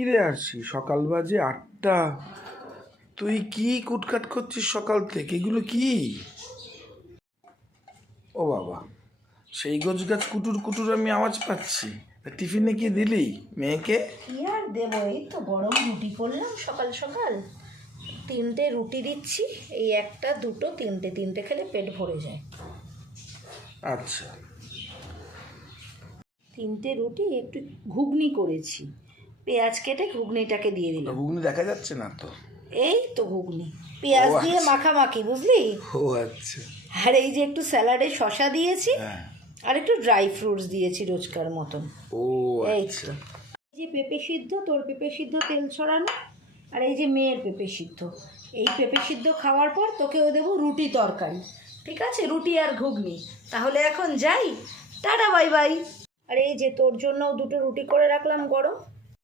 কিরে আরছি, সকাল বাজে 8টা। তুই কি কুটকাট করছিস সকাল থেকে? এগুলো কি? ও বাবা, সেই গোছ গাছ কুটুর কুটুর আমি আওয়াজ পাচ্ছি। তা টিফিনে কি দিলি মেয়েকে? কি আর দেবো, এই তো গরম রুটি করলাম সকাল সকাল। 3টে রুটি দিচ্ছি, এই একটা দুটো তিনটে খেলে পেট ভরে যায়। আচ্ছা, 3টে রুটি একটু ঘুগনি করেছি, পেঁয়াজ কেটে ঘুগনিটাকে দিয়ে দিলাম। ঘুগনি দেখা যাচ্ছে না তো। এই তো ঘুগনি পেঁয়াজ দিয়ে মাখামাখি, বুঝলি? ও আচ্ছা। আর এই যে একটু স্যালাডে শশা দিয়েছি, হ্যাঁ। আর একটু ড্রাই ফ্রুটস দিয়েছি রোজকার মতন। ও এই আচ্ছা। তো, এই যে পেঁপে সিদ্ধ, তোর পেঁপে সিদ্ধ তেল ছড়ানো, আর এই যে মেয়ের পেঁপে সিদ্ধ। এই পেঁপে সিদ্ধ খাওয়ার পর তোকেও দেবো রুটি তরকারি, ঠিক আছে? রুটি আর ঘুগনি। তাহলে এখন যাই, টাটা বাই বাই। আর এই যে তোর জন্য 2টো রুটি করে রাখলাম গরম,